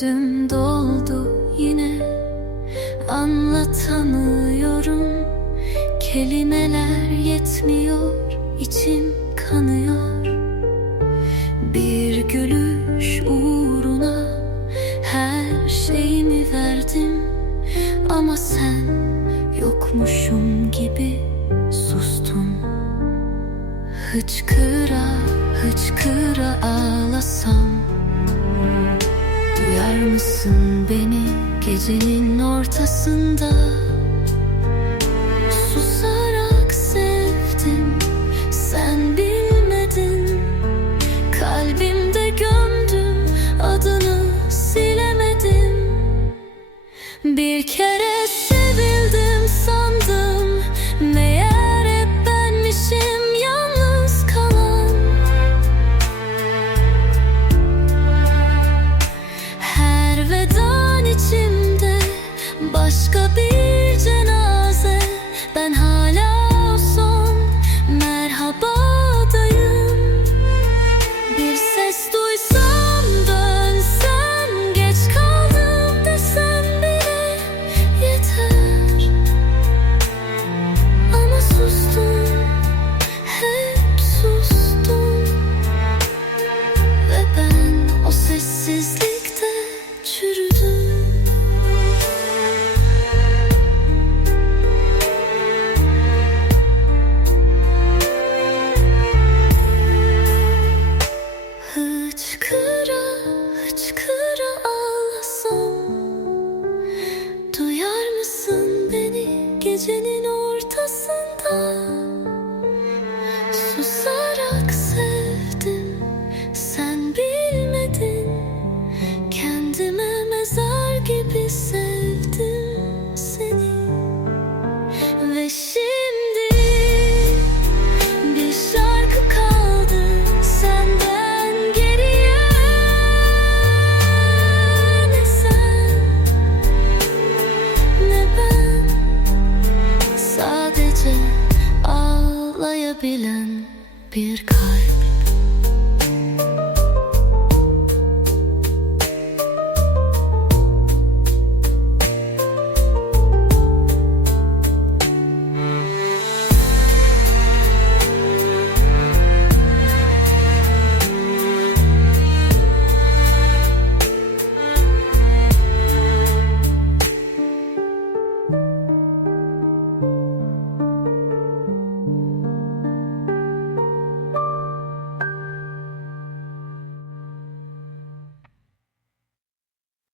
Gözüm doldu yine. Anlatamıyorum. Kelimeler yetmiyor içim kanıyor. Bir gülüş uğruna Her şeyimi verdim. Ama sen yokmuşum gibi sustun. Hıçkıra hıçkıra ağlasam Duyar mısın beni gecenin ortasında us could be beni gecenin ortasında Ağlayabilen bir kalp